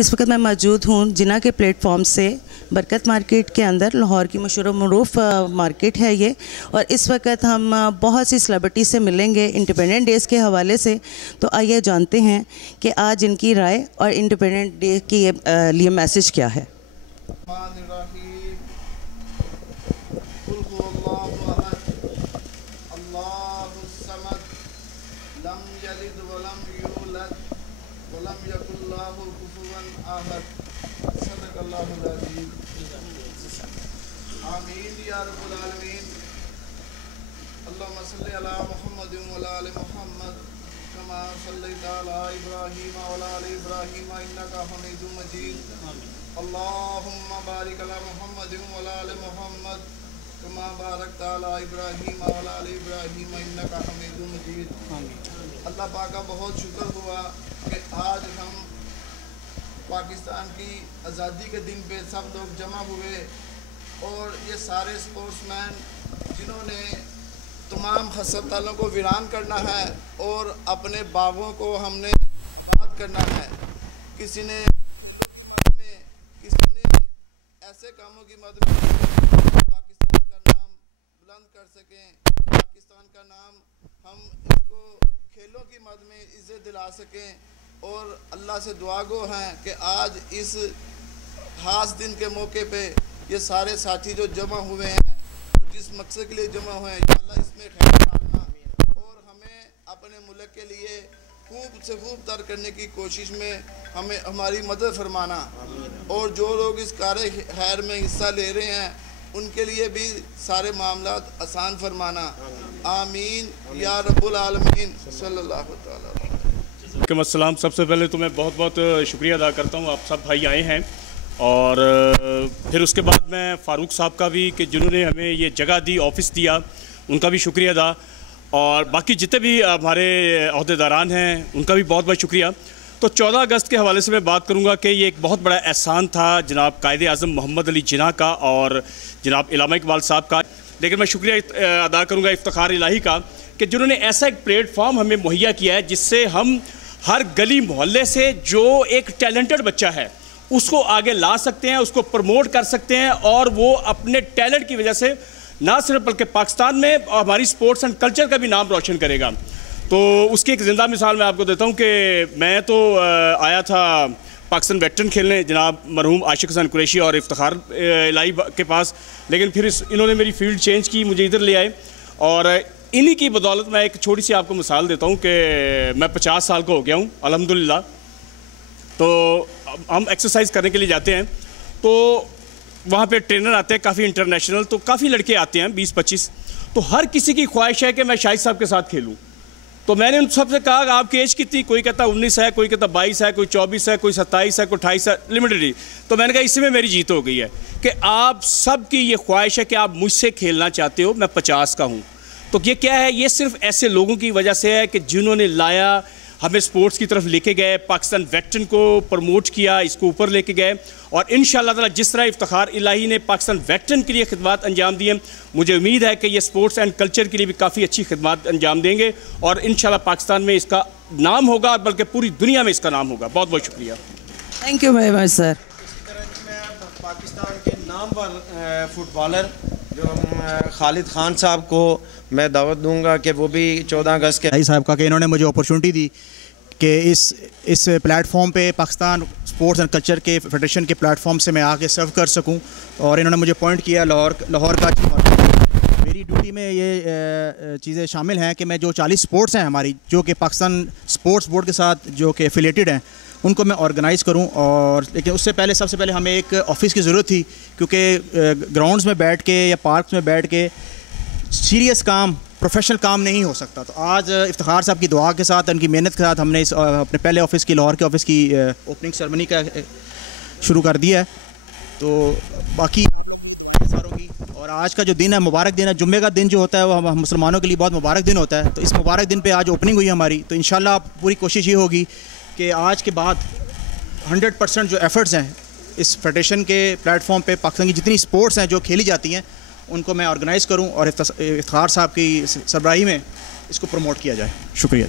इस वक्त मैं मौजूद हूँ जिना के प्लेटफॉर्म से बरकत मार्केट के अंदर। लाहौर की मशहूर मरूफ मार्केट है ये, और इस वक्त हम बहुत सी सेलिब्रिटी से मिलेंगे इंडिपेंडेंट डेज़ के हवाले से। तो आइए जानते हैं कि आज इनकी राय और इंडिपेंडेंट डे के लिए मैसेज क्या है। आमीन या रब्बुल आलमीन। अल्लाहुम्मा सल्लि अला मुहम्मद व अला आलि मुहम्मद कमा सल्लैता अला इब्राहीम व अला आलि इब्राहीम इन्नका हमीदुम मजीद। अल्लाहुम्मा बारिक अला मुहम्मद व अला आलि मुहम्मद कमा बारकता अला इब्राहीम व अला आलि इब्राहीम इन्नका हमीदुम मजीद। अल्लाह पाक का बहुत शुक्र हुआ कि आज हम पाकिस्तान की आज़ादी के दिन पे सब लोग जमा हुए, और ये सारे स्पोर्ट्समैन जिन्होंने तमाम हस्पतालों को वीरान करना है और अपने बागों को हमने बात करना है। किसी ने ऐसे कामों की मदद में पाकिस्तान का नाम बुलंद कर सकें, पाकिस्तान का नाम हम इसको खेलों की मद में इज्जत दिला सकें। और अल्लाह से दुआ गो हैं कि आज इस खास दिन के मौके पे ये सारे साथी जो जमा हुए हैं और जिस मकसद के लिए जमा हुए हैं, अल्लाह इसमें खैर डालना और हमें अपने मुल्क के लिए खूब से खूब तर करने की कोशिश में हमें हमारी मदद फरमाना, और जो लोग इस कार्य खैर में हिस्सा ले रहे हैं उनके लिए भी सारे मामलात आसान फरमाना। आमीन या रब्बुल आलमीन सल्लल्लाहु तआला। अस्सलाम। सबसे पहले तो मैं बहुत बहुत शुक्रिया अदा करता हूँ, आप सब भाई आए हैं। और फिर उसके बाद मैं फ़ारूक साहब का भी कि जिन्होंने हमें ये जगह दी, ऑफ़िस दिया, उनका भी शुक्रिया अदा। और बाकी जितने भी हमारे अहदेदारान हैं उनका भी बहुत बहुत शुक्रिया। तो 14 अगस्त के हवाले से मैं बात करूँगा कि ये एक बहुत बड़ा एहसान था जनाब कायदे आज़म मोहम्मद अली जिन्ना का और जनाब इलामा इकबाल साहब का। लेकिन मैं शुक्रिया अदा करूँगा इफ्तिखार इलाही का कि जिन्होंने ऐसा एक प्लेटफॉर्म हमें मुहैया किया है जिससे हम हर गली मोहल्ले से जो एक टैलेंटेड बच्चा है उसको आगे ला सकते हैं, उसको प्रमोट कर सकते हैं, और वो अपने टैलेंट की वजह से ना सिर्फ बल्कि पाकिस्तान में हमारी स्पोर्ट्स एंड कल्चर का भी नाम रोशन करेगा। तो उसकी एक ज़िंदा मिसाल मैं आपको देता हूँ कि मैं तो आया था पाकिस्तान वेटरन खेलने जनाब मरहूम आशिक हसन कुरैशी और इफ्तिखार इलाही के पास, लेकिन फिर इन्होंने मेरी फील्ड चेंज की, मुझे इधर ले आए। और इन्हीं की बदौलत मैं एक छोटी सी आपको मिसाल देता हूँ कि मैं 50 साल का हो गया हूँ अल्हम्दुलिल्लाह। तो हम एक्सरसाइज करने के लिए जाते हैं तो वहाँ पे ट्रेनर आते हैं काफ़ी इंटरनेशनल, तो काफ़ी लड़के आते हैं 20-25। तो हर किसी की ख्वाहिश है कि मैं शाहिद साहब के साथ खेलूँ। तो मैंने उन सबसे कहा कि आपकी एज कितनी? कोई कहता 19 है, कोई कहता 22 है, कोई 24 है, कोई 27 है, कोई 28 है, लिमिटेड। तो मैंने कहा इसमें मेरी जीत हो गई है कि आप सब की ये ख्वाहिश है कि आप मुझसे खेलना चाहते हो, मैं 50 का हूँ। तो ये क्या है? ये सिर्फ ऐसे लोगों की वजह से है कि जिन्होंने लाया, हमें स्पोर्ट्स की तरफ लेके गए, पाकिस्तान वेटरन को प्रमोट किया, इसको ऊपर लेके गए। और इंशाअल्लाह ताला जिस तरह इफ्तिखार इलाही ने पाकिस्तान वेटरन के लिए खिदमत अंजाम दी हैं, मुझे उम्मीद है कि ये स्पोर्ट्स एंड कल्चर के लिए भी काफ़ी अच्छी खिदमत अंजाम देंगे और इंशाअल्लाह पाकिस्तान में इसका नाम होगा, बल्कि पूरी दुनिया में इसका नाम होगा। बहुत बहुत शुक्रिया। Thank you very much sir. इसी तरह मैं पाकिस्तान के नामवर फुटबॉलर जो खालिद खान साहब को मैं दावत दूंगा कि वो भी 14 अगस्त के भाई साहब का कि इन्होंने मुझे अपॉर्चुनिटी दी कि इस प्लेटफॉर्म पे पाकिस्तान स्पोर्ट्स एंड कल्चर के फेडरेशन के प्लेटफॉर्म से मैं आके सर्व कर सकूं। और इन्होंने मुझे पॉइंट किया लाहौर का। मेरी ड्यूटी में ये चीज़ें शामिल हैं कि मैं जो 40 स्पोर्ट्स हैं हमारी, जो कि पाकिस्तान स्पोर्ट्स बोर्ड के साथ जो कि एफिलेटेड हैं, उनको मैं ऑर्गेनाइज़ करूं। और लेकिन उससे पहले सबसे पहले हमें एक ऑफ़िस की ज़रूरत थी, क्योंकि ग्राउंड्स में बैठ के या पार्क्स में बैठ के सीरियस काम, प्रोफेशनल काम नहीं हो सकता। तो आज इफ्तिखार साहब की दुआ के साथ, उनकी मेहनत के साथ हमने इस अपने पहले ऑफ़िस की, लाहौर के ऑफ़िस की ओपनिंग सेरेमनी का शुरू कर दिया है। तो बाकी सारों की, और आज का जो दिन है मुबारक दिन है, जुम्मे का दिन जो होता है वो हम मुसलमानों के लिए बहुत मुबारक दिन होता है। तो इस मुबारक दिन पे आज ओपनिंग हुई हमारी। तो इंशाल्लाह पूरी कोशिश ये होगी कि आज के बाद 100% जो एफ़र्ट्स हैं इस फेडरेशन के प्लेटफॉर्म पे पाकिस्तान की जितनी स्पोर्ट्स हैं जो खेली जाती हैं उनको मैं ऑर्गेनाइज़ करूं और इफ्तिखार साहब की सरबराही में इसको प्रमोट किया जाए। शुक्रिया।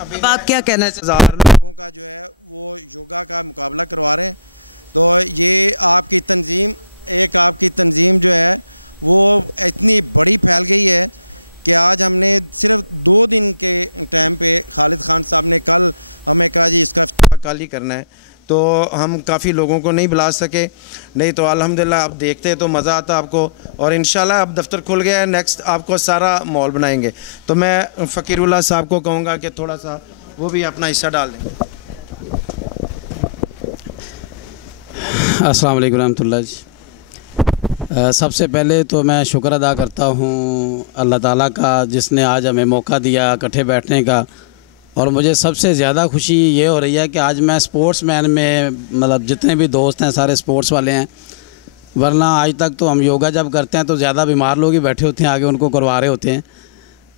अब आप क्या कहना चाहते कल ही करना है, तो हम काफ़ी लोगों को नहीं बुला सके, नहीं तो अल्हम्दुलिल्लाह आप देखते तो मज़ा आता आपको। और इंशाल्लाह अब दफ्तर खुल गया है, नेक्स्ट आपको सारा मॉल बनाएंगे। तो मैं फ़कीरुल्लाह साहब को कहूँगा कि थोड़ा सा वो भी अपना हिस्सा डाल दें। अस्सलाम वालेकुम रहमतुल्लाह जी। सबसे पहले तो मैं शुक्र अदा करता हूँ अल्लाह ताला का, जिसने आज हमें मौका दिया इकट्ठे बैठने का। और मुझे सबसे ज़्यादा खुशी ये हो रही है कि आज मैं स्पोर्ट्समैन में, मतलब जितने भी दोस्त हैं सारे स्पोर्ट्स वाले हैं, वरना आज तक तो हम योगा जब करते हैं तो ज़्यादा बीमार लोग ही बैठे होते हैं आगे, उनको करवा रहे होते हैं।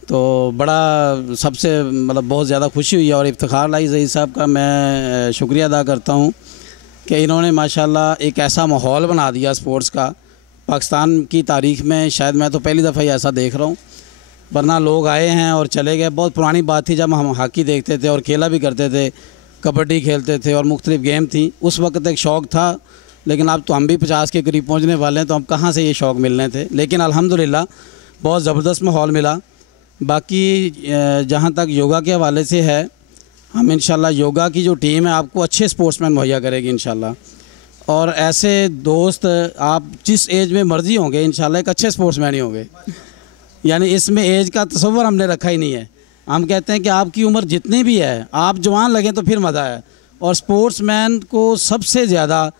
तो बड़ा सबसे मतलब बहुत ज़्यादा खुशी हुई है। और इफ्तिखार लाई ज़ईद साहब का मैं शुक्रिया अदा करता हूँ कि इन्होंने माशाल्लाह एक ऐसा माहौल बना दिया स्पोर्ट्स का पाकिस्तान की तारीख़ में। शायद मैं तो पहली दफ़ा ही ऐसा देख रहा हूँ, वरना लोग आए हैं और चले गए। बहुत पुरानी बात थी जब हम हॉकी देखते थे और खेला भी करते थे, कबड्डी खेलते थे और मुख्तलिफ़ गेम थी। उस वक्त एक शौक़ था, लेकिन अब तो हम भी 50 के करीब पहुँचने वाले हैं, तो अब कहाँ से ये शौक़ मिलने थे। लेकिन अल्हम्दुलिल्लाह बहुत ज़बरदस्त माहौल मिला। बाकी जहाँ तक योगा के हवाले से है, हम इंशाल्लाह योगा की जो टीम है आपको अच्छे स्पोर्ट्समैन मुहैया करेगी इंशाल्लाह। और ऐसे दोस्त आप जिस एज में मर्ज़ी होंगे इंशाल्लाह एक अच्छे स्पोर्ट्समैन ही होंगे। यानी इसमें एज का तसव्वुर हमने रखा ही नहीं है। हम कहते हैं कि आपकी उम्र जितनी भी है, आप जवान लगें तो फिर मज़ा है। और स्पोर्ट्समैन को सबसे ज़्यादा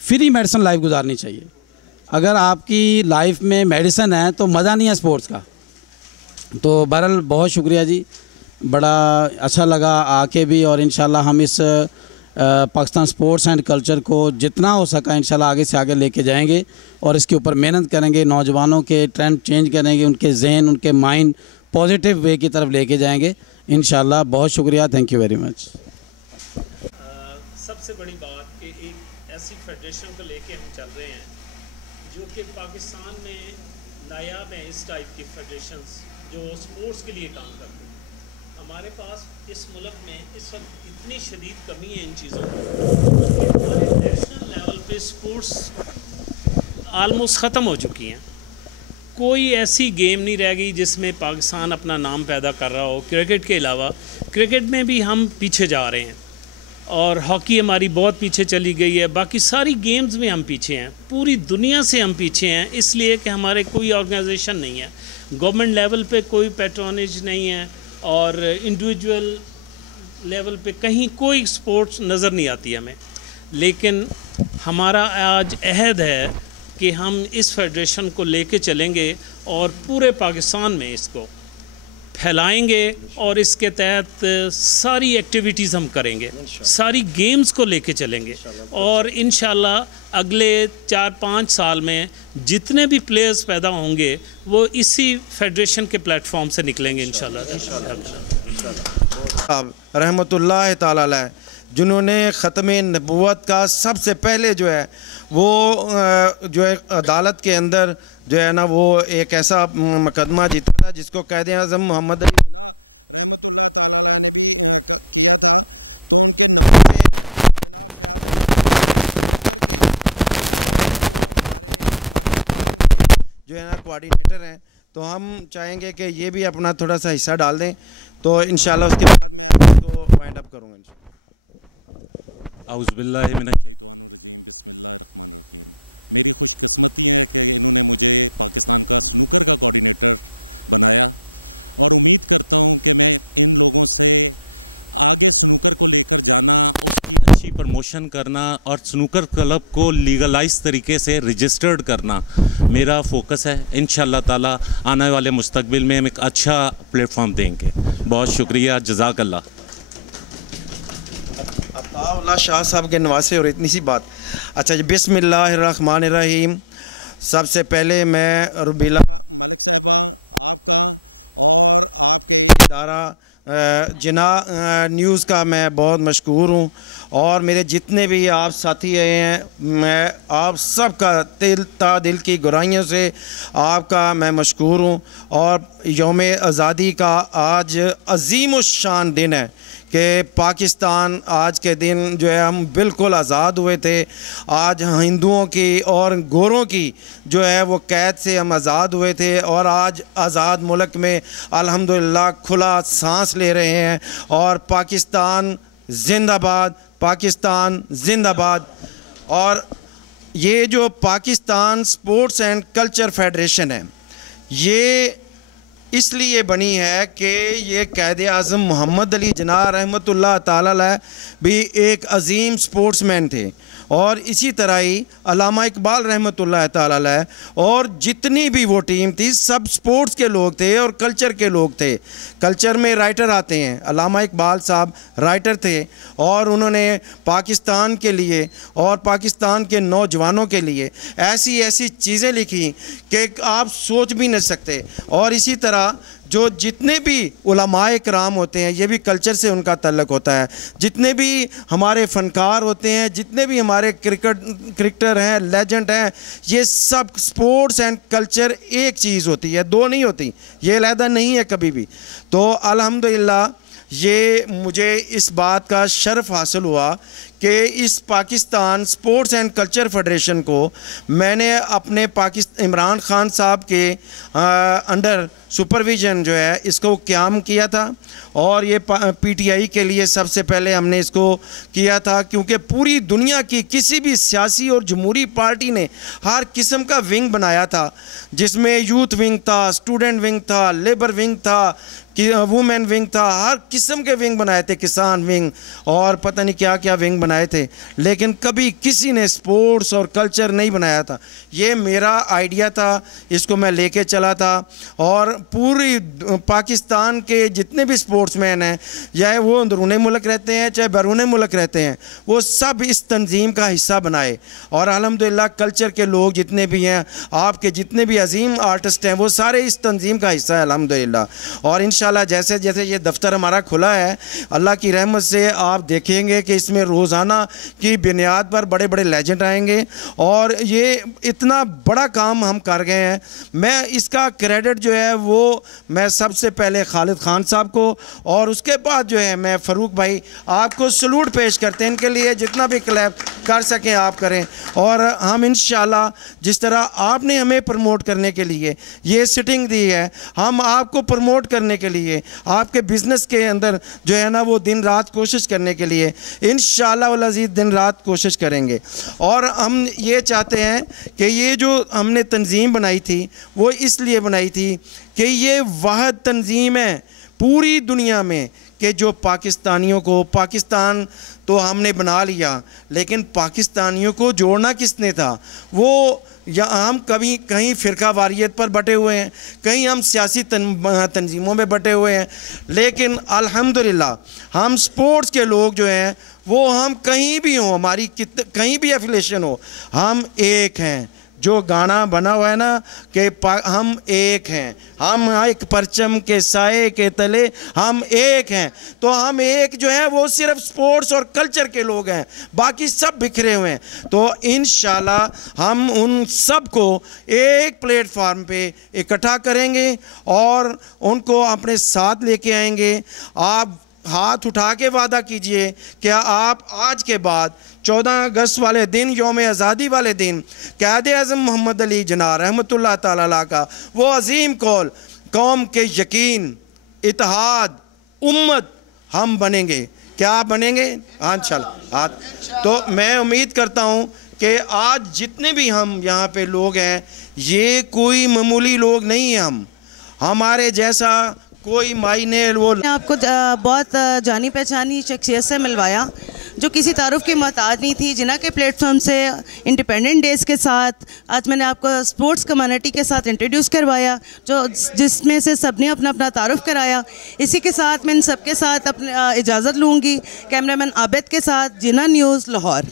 फ्री मेडिसिन लाइफ गुजारनी चाहिए। अगर आपकी लाइफ में मेडिसिन है तो मज़ा नहीं है स्पोर्ट्स का। तो बहरहाल बहुत शुक्रिया जी, बड़ा अच्छा लगा आके भी। और इंशाल्लाह हम इस पाकिस्तान स्पोर्ट्स एंड कल्चर को जितना हो सका इंशाल्लाह आगे से आगे लेके जाएंगे और इसके ऊपर मेहनत करेंगे। नौजवानों के ट्रेंड चेंज करेंगे, उनके जहन, उनके माइंड पॉजिटिव वे की तरफ लेके जाएंगे इंशाल्लाह। बहुत शुक्रिया, थैंक यू वेरी मच। सबसे बड़ी बात कि एक ऐसी फेडरेशन को लेके हम चल रहे हैं जो कि पाकिस्तान में नायाब है, इस टाइप की फेडरेशंस जो स्पोर्ट्स के लिए काम करते हैं। हमारे पास इस मुल्क में इस वक्त इतनी शदीद कमी है इन चीज़ों की, हमारे नेशनल लेवल पे स्पोर्ट्स आलमोस्ट ख़त्म हो चुकी हैं। कोई ऐसी गेम नहीं रह गई जिसमें पाकिस्तान अपना नाम पैदा कर रहा हो। क्रिकेट के अलावा, क्रिकेट में भी हम पीछे जा रहे हैं और हॉकी हमारी बहुत पीछे चली गई है। बाकी सारी गेम्स में हम पीछे हैं, पूरी दुनिया से हम पीछे हैं, इसलिए कि हमारे कोई ऑर्गेनाइजेशन नहीं है, गवर्नमेंट लेवल पे कोई पैट्रोनेज नहीं है और इंडिविजुअल लेवल पे कहीं कोई स्पोर्ट्स नज़र नहीं आती हमें। लेकिन हमारा आज अहद है कि हम इस फेडरेशन को लेके चलेंगे और पूरे पाकिस्तान में इसको फैलाएंगे और इसके तहत सारी एक्टिविटीज़ हम करेंगे, सारी गेम्स को लेके चलेंगे और इंशाल्लाह अगले 4-5 साल में जितने भी प्लेयर्स पैदा होंगे वो इसी फेडरेशन के प्लेटफॉर्म से निकलेंगे इंशाल्लाह। रहमतुल्लाह ताला अलैह, जिन्होंने ख़त्म नबूवत का सबसे पहले जो है वो जो है अदालत के अंदर जो है ना वो एक ऐसा मुकदमा जीता था जिसको कायदे आज़म मोहम्मद अली जो है ना कोऑर्डिनेटर हैं। तो हम चाहेंगे कि ये भी अपना थोड़ा सा हिस्सा डाल दें, तो इंशाल्लाह उसके बाद तो वाइंड अप करूँगा। औज़ुबिल्लाहि मिन अच्छी प्रमोशन करना और स्नूकर क्लब को लीगलाइज तरीके से रजिस्टर्ड करना मेरा फोकस है। इंशाल्लाह ताला आने वाले मुस्तकबिल में हम एक अच्छा प्लेटफॉर्म देंगे। बहुत शुक्रिया, जज़ाकल्लाह। अल्लाह शाह साहब के नवासे और इतनी सी बात। अच्छा जी, बिस्मिल्लाहिर्रहमानिर्रहीम। सबसे पहले मैं रुबीला इदारा जिना न्यूज़ का मैं बहुत मशकूर हूँ और मेरे जितने भी आप साथी आए हैं, मैं आप सब का दिल की गहराइयों से आपका मैं मशकूर हूँ। और यौम आज़ादी का आज अज़ीम शान दिन है कि पाकिस्तान आज के दिन जो है हम बिल्कुल आज़ाद हुए थे। आज हिंदुओं की और गोरों की जो है वो कैद से हम आज़ाद हुए थे और आज आज़ाद मुल्क में अल्हम्दुलिल्लाह खुला सांस ले रहे हैं। और पाकिस्तान जिंदाबाद, पाकिस्तान जिंदाबाद। और ये जो Pakistan sports and culture federation है, ये इसलिए बनी है कि ये कायदे आज़म मोहम्मद अली जिन्ना रहमतुल्लाह ताला अलैह भी एक अजीम स्पोर्ट्समैन थे और इसी तरह ही अल्लामा इकबाल रहमतुल्लाह ताला अलैह और जितनी भी वो टीम थी सब स्पोर्ट्स के लोग थे और कल्चर के लोग थे। कल्चर में राइटर आते हैं, अल्लामा इकबाल साहब राइटर थे और उन्होंने पाकिस्तान के लिए और पाकिस्तान के नौजवानों के लिए ऐसी ऐसी चीज़ें लिखी कि आप सोच भी नहीं सकते। और इसी तरह जो जितने भी उलमाए कराम होते हैं ये भी कल्चर से उनका तल्लुक़ होता है। जितने भी हमारे फ़नकार होते हैं, जितने भी हमारे क्रिकेटर हैं, लेजेंड हैं, ये सब स्पोर्ट्स एंड कल्चर एक चीज़ होती है, दो नहीं होती, ये अलहदा नहीं है कभी भी। तो अल्हम्दुलिल्लाह ये मुझे इस बात का शर्फ़ हासिल हुआ कि इस Pakistan sports and culture federation को मैंने अपने इमरान खान साहब के अंडर सुपरविज़न जो है इसको क़याम किया था। और ये पीटीआई के लिए सबसे पहले हमने इसको किया था क्योंकि पूरी दुनिया की किसी भी सियासी और जमहूरी पार्टी ने हर किस्म का विंग बनाया था, जिसमें यूथ विंग था, स्टूडेंट विंग था, लेबर विंग था, वुमेन विंग था, हर किस्म के विंग बनाए थे, किसान विंग और पता नहीं क्या क्या विंग बनाए थे, लेकिन कभी किसी ने स्पोर्ट्स और कल्चर नहीं बनाया था। ये मेरा आइडिया था, इसको मैं लेके चला था और पूरी पाकिस्तान के जितने भी स्पोर्ट्समैन हैं, चाहे वो अंदरूनी मुल्क रहते हैं चाहे बैरून मुल्क रहते हैं, वो सब इस तंजीम का हिस्सा बनाए। और अल्हम्दुलिल्लाह कल्चर के लोग जितने भी हैं, आपके जितने भी अजीम आर्टिस्ट हैं, वो सारे इस तंजीम का हिस्सा है अल्हम्दुलिल्लाह। और इंशाल्लाह जैसे जैसे ये दफ्तर हमारा खुला है, अल्लाह की रहमत से आप देखेंगे कि इसमें रोज़ाना की बुनियाद पर बड़े बड़े लेजेंड आएंगे और ये इतना बड़ा काम हम कर गए हैं। मैं इसका क्रेडिट जो है वो मैं सबसे पहले खालिद खान साहब को और उसके बाद जो है मैं फ़ारूक भाई आपको सलूट पेश करते हैं। इनके लिए जितना भी क्लैप कर सकें आप करें। और हम इंशाल्लाह जिस तरह आपने हमें प्रमोट करने के लिए ये सिटिंग दी है, हम आपको प्रमोट करने के लिए आपके बिज़नेस के अंदर जो है ना वो दिन रात कोशिश करने के लिए इंशाल्लाह वल अज़ीज़ दिन रात कोशिश करेंगे। और हम ये चाहते हैं कि ये जो हमने तंजीम बनाई थी वो इसलिए बनाई थी कि ये वाहिद तंजीम है पूरी दुनिया में कि जो पाकिस्तानियों को, पाकिस्तान तो हमने बना लिया लेकिन पाकिस्तानियों को जोड़ना किसने था? वो या हम कभी कहीं फ़िरका वारियत पर बटे हुए हैं, कहीं हम सियासी तंजीमों में बटे हुए हैं, लेकिन अल्हम्दुलिल्लाह हम स्पोर्ट्स के लोग जो हैं वो हम कहीं भी हों, हमारी कहीं भी एफिलेशन हो, हम एक हैं। जो गाना बना हुआ है ना कि हम एक हैं, हम एक परचम के साए के तले हम एक हैं, तो हम एक जो है वो सिर्फ स्पोर्ट्स और कल्चर के लोग हैं, बाकी सब बिखरे हुए हैं। तो इंशाल्लाह हम उन सब को एक प्लेटफार्म पे इकट्ठा करेंगे और उनको अपने साथ लेके आएंगे। आप हाथ उठा के वादा कीजिए क्या आप आज के बाद 14 अगस्त वाले दिन, यौम आज़ादी वाले दिन, कायदे आज़म मोहम्मद अली जिन्ना रहमतुल्लाह ताला अलैह का वो अजीम कौल, कौम के यकीन, इत्तेहाद, उम्मत हम बनेंगे। क्या बनेंगे? हाँ इंशाल्लाह। तो मैं उम्मीद करता हूँ कि आज जितने भी हम यहाँ पे लोग हैं ये कोई मामूली लोग नहीं हैं, हम हमारे जैसा कोई मायने वो आपको बहुत जानी पहचानी शख्सियत से मिलवाया जो किसी तारुफ की मोहताज नहीं थी। जिन्ना के प्लेटफॉर्म से इंडिपेंडेंट डेज़ के साथ आज मैंने आपको स्पोर्ट्स कम्युनिटी के साथ इंट्रोड्यूस करवाया, जो जिसमें से सबने अपना अपना तारुफ कराया। इसी के साथ मैं इन सब के साथ अपनी इजाज़त लूँगी। कैमरामैन आबिद के साथ जिन्ना न्यूज़ लाहौर।